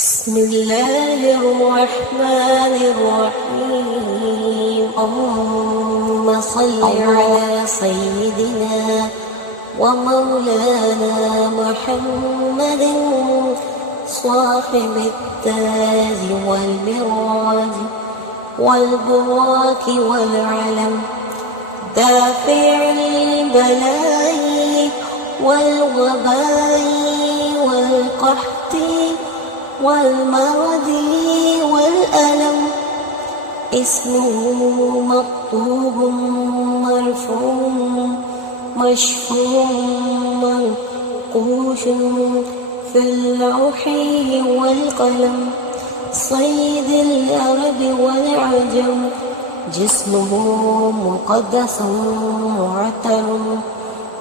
بسم الله الرحمن الرحيم. اللهم صل على سيدنا ومولانا محمد صاحب التاج والمراج والبراك والعلم، دافع البلاء والوباء والقحط والمرض والألم. اسمه مكتوب مرفوع مشفوع منقوش في اللوح والقلم. سيد العرب والعجم، جسمه مقدس معتر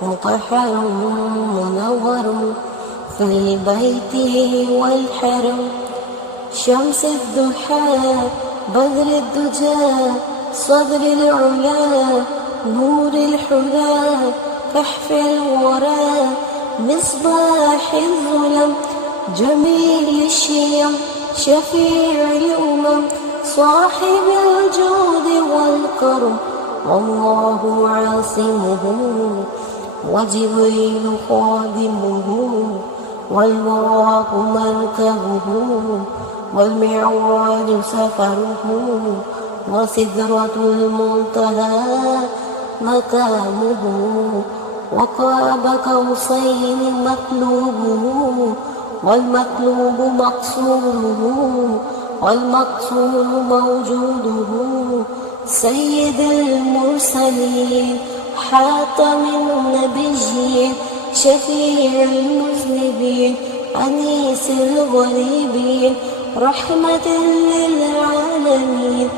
مطهر منور في البيت والحرم. شمس الضحى بدر الدجى صدر العلا نور الحلا كحف الورى مصباح الظلم. جميل الشيم شفيع الأمم صاحب الجود والكرم. الله عاصمه وجبريل خادمه والبراق مركبه والمعراج سفره وسدرة المنتهى مكانه. وقاب قوسين مطلوبه والمطلوب مقصوده والمقصود موجوده. سيد المرسلين حاتم النبيين شفيع المذنبين أنيس الغريبين رحمة للعالمين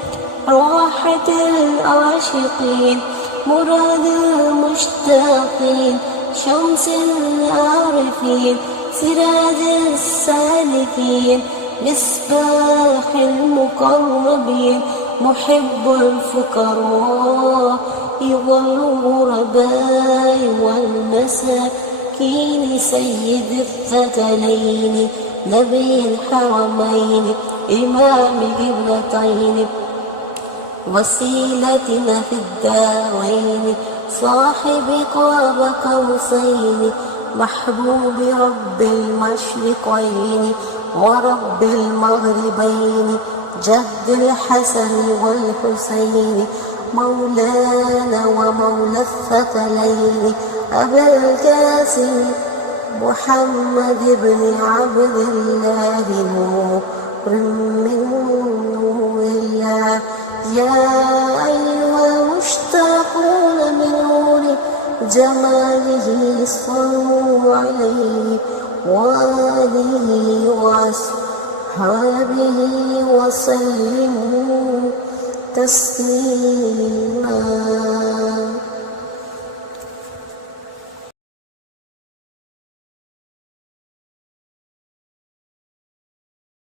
راحة العاشقين مراد المشتاقين شمس العارفين سراج السالكين مصباح المقربين محب الفقراء والغرباء والمساكين. سيد الثقلين نبي الحرمين إمام قبلتين وسيلتنا في الدارين صاحب قاب قوسين محبوب رب المشرقين ورب المغربين جد الحسن والحسين مولانا ومولى الثقلين أبا القاسم محمد بن عبد الله نور من نور الله. يا أيها المشتاقون من نور جماله صلوا عليه وآله وأصحابه وسلموا تسليما.